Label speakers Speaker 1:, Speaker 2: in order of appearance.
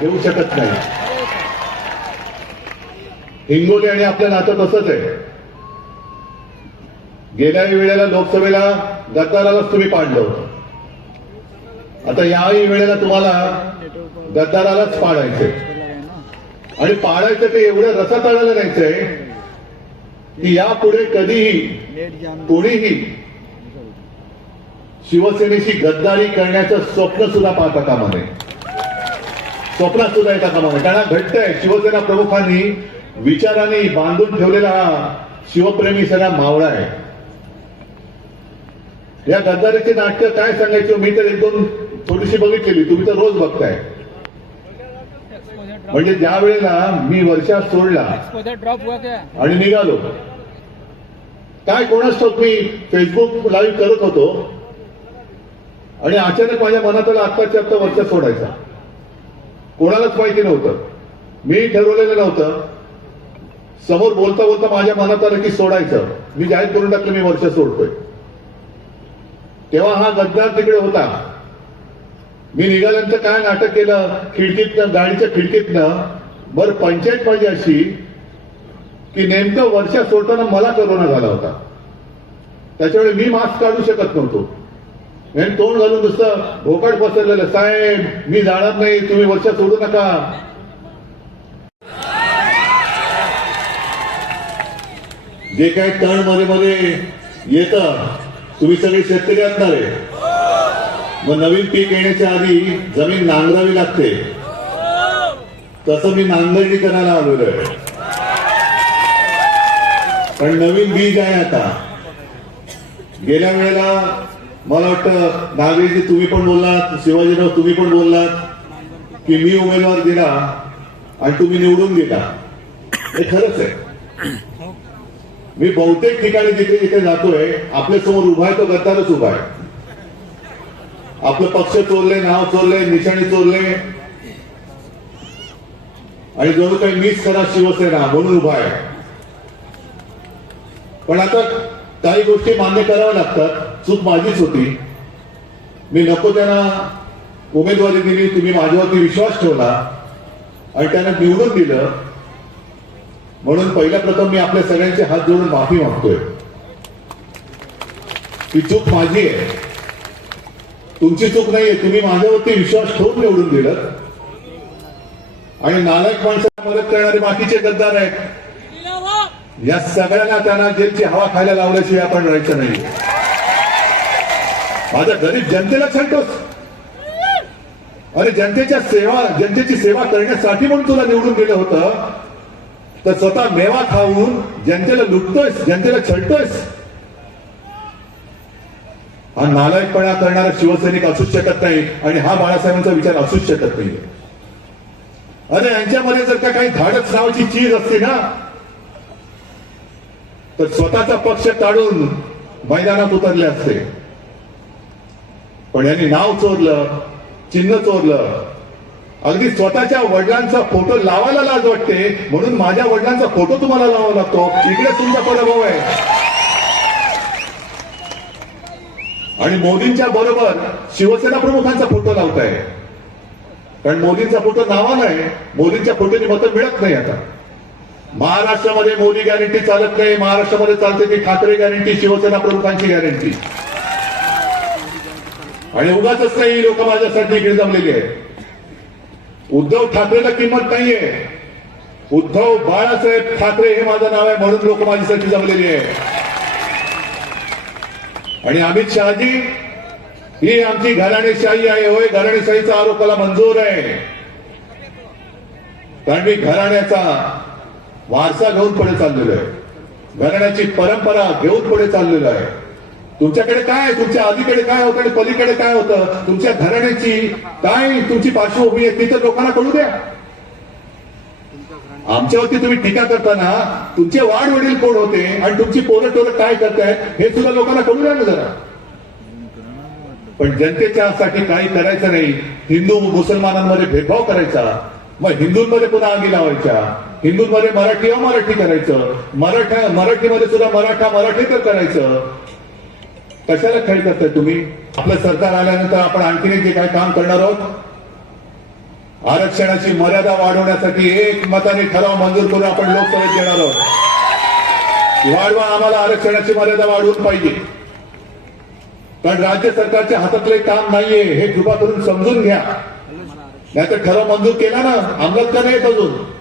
Speaker 1: देऊ शकत नाही. हिंगोली आणि आपलं नातं तसंच आहे. गेल्या वेळेला लोकसभेला गद्दारालाच तुम्ही पाडलं होतं. आता याही वेळेला तुम्हाला गद्दारालाच पाडायचंय. आणि पाडायचं ते एवढ्या रसात आणायला न्यायचंय की यापुढे कधीही कोणीही शिवसेनेशी गद्दारी करण्याचं स्वप्न सुद्धा पाहता कामा नये. स्वप्नात सुद्धा येता कामा नये कारण हा घट्ट आहे शिवसेना प्रमुखांनी विचारांनी बांधून ठेवलेला हा शिवप्रेमी सगळा मावळा आहे. या गद्दारीचे नाट्य काय सांगायचं मी तर एक दोन थोडीशी बघितलेली. तुम्ही तर रोज बघताय. म्हणजे ज्या वेळेला मी वर्षा सोडला आणि निघालो. काय कोणाच ठाऊक मी फेसबुक लाईव्ह करत होतो? आणि अचानक माझ्या मनात आलं आत्ताच्या आत्ता वर्षा सोडायचा. कोणालाच माहिती नव्हतं. मी ठरवलेलं नव्हतं. समोर बोलता बोलता माझ्या मनात आलं की सोडायचं. मी जाहीर करून टाकलं मी वर्ष सोडतोय. तेव्हा हा गद्दार तिकडे होता. मी निघाल्यानंतर काय नाटक केलं? खिडकीतनं गाडीच्या खिडकीतनं बर पंचायत पाहिजे अशी की नेमकं वर्ष सोडताना मला करोना झाला होता. त्याच्यामुळे मी मास्क काढू शकत नव्हतो. आणि तोंड घालून नुसतं भोकट पसरलेलं साहेब मी जाणार नाही तुम्ही वर्षा सोडू नका. जे काय तणमध्ये मध्ये येत तुम्ही सगळे शेतकरी असणार आहे. मग नवीन पीक येण्याच्या आधी जमीन नांगरावी लागते. तसं मी नांगरणी करायला आलेलो आहे. पण नवीन बीज आहे आता. गेल्या वेळेला मला वाटतं नागरिकजी तुम्ही पण बोललात शिवाजीराव तुम्ही पण बोललात की मी उमेदवार दिला आणि तुम्ही निवडून गेला हे खरंच आहे. मी बहुतेक ठिकाणी जिथे जिथे जातोय आपल्यासमोर उभा आहे तो गद्दारच उभा आहे. आपलं पक्ष चोरले नाव चोरले निशाणी चोरले आणि जणू काही मीच करा शिवसेना म्हणून उभा आहे. पण आता काही गोष्टी मान्य कराव्या लागतात. चूक माझीच होती. मी नको त्यांना उमेदवारी दिली तुम्ही माझ्यावरती विश्वास ठेवला आणि त्यांना निवडून दिलं. म्हणून पहिल्या प्रथम मी आपल्या सगळ्यांचे हात जोडून माफी मागतोय. ही चूक माझी आहे. तुमची चूक नाहीये तुम्ही माझ्यावरती विश्वास ठेवून निवडून दिलं. आणि नालायक माणसाला मदत करणारे बाकीचे गद्दार आहेत. या सगळ्यांना त्यांना जेलची हवा खायला लावल्याशिवाय आपण राहायचं नाही. माझ्या गरीब जनतेला छंटोस अरे जनतेच्या सेवा जनतेची सेवा करण्यासाठी म्हणून तुला निवडून गेलं होतं. तर स्वतः मेवा खाऊन जनतेला लुटतोयस जनतेला छळतोयस. हा नालायकपणा करणारा शिवसैनिक असूच शकत नाही आणि हा बाळासाहेबांचा विचार असूच शकत नाही. अरे यांच्यामध्ये जर का काही धाडस नावाची चीज असते ना तर स्वतःचा पक्ष काढून मैदानात उतरले असते. पण यांनी नाव चोरलं चिन्ह चोरलं. अगदी स्वतःच्या वडिलांचा फोटो लावायला लाज वाटते म्हणून माझ्या वडिलांचा फोटो तुम्हाला लावावा लागतो. इकडे तुमचा पराभव आहे. आणि मोदींच्या बरोबर शिवसेना प्रमुखांचा फोटो लावताय. कारण मोदींचा फोटो नावाला आहे मोदींच्या फोटोची मतं मिळत नाही आता. महाराष्ट्रामध्ये मोदी गॅरंटी चालत नाही महाराष्ट्रामध्ये चालते ती ठाकरे गॅरंटी शिवसेना प्रमुखांची गॅरंटी आणि उगाच नाही लोक माझ्यासाठी इकडे जमलेली आहे उद्धव ठाकरेला किंमत नाहीये. उद्धव बाळासाहेब ठाकरे हे माझं नाव आहे म्हणून लोक माझ्यासाठी जमलेली आहे आणि अमित शहाजी ही आमची घराणेशाही आहे होय घराणेशाहीचा आरोपाला मंजूर आहे. कारण मी घराण्याचा वारसा घेऊन पुढे चाललेलो आहे. घराण्याची परंपरा घेऊन पुढे चाललेलो आहे. तुमच्याकडे काय तुमच्या आधीकडे काय होतं आणि पलीकडे काय होतं? तुमच्या घराण्याची काय तुमची पार्श्वभूमी आहे ती तर लोकांना कळू द्या. आमच्यावरती तुम्ही टीका करताना तुमचे वाढ वडील कोण होते आणि तुमची पोरं टोरं काय करतायत हे सुद्धा लोकांना कळू द्या ना जरा. पण जनतेच्या साठी काही करायचं नाही. हिंदू मुसलमानांमध्ये भेदभाव करायचा. मग हिंदूंमध्ये पुन्हा आगी लावायच्या हिंदूंमध्ये मराठी अमराठी करायचं. मराठा मराठीमध्ये सुद्धा मराठा मराठी तर करायचं. कशाला खेळ करताय तुम्ही? आपलं सरकार आल्यानंतर आपण आणखीन जे काय काम करणार आहोत? आरक्षणाची मर्यादा वाढवण्यासाठी एक मताने ठराव मंजूर करून आपण लोकसभेत येणार आहोत. वाढवा आम्हाला आरक्षणाची मर्यादा वाढवून पाहिजे. कारण राज्य सरकारच्या हातातले काम नाहीये हे कृपा करून समजून घ्या. नाही तर ठराव मंजूर केला ना अंमलात का नाही येत अजून.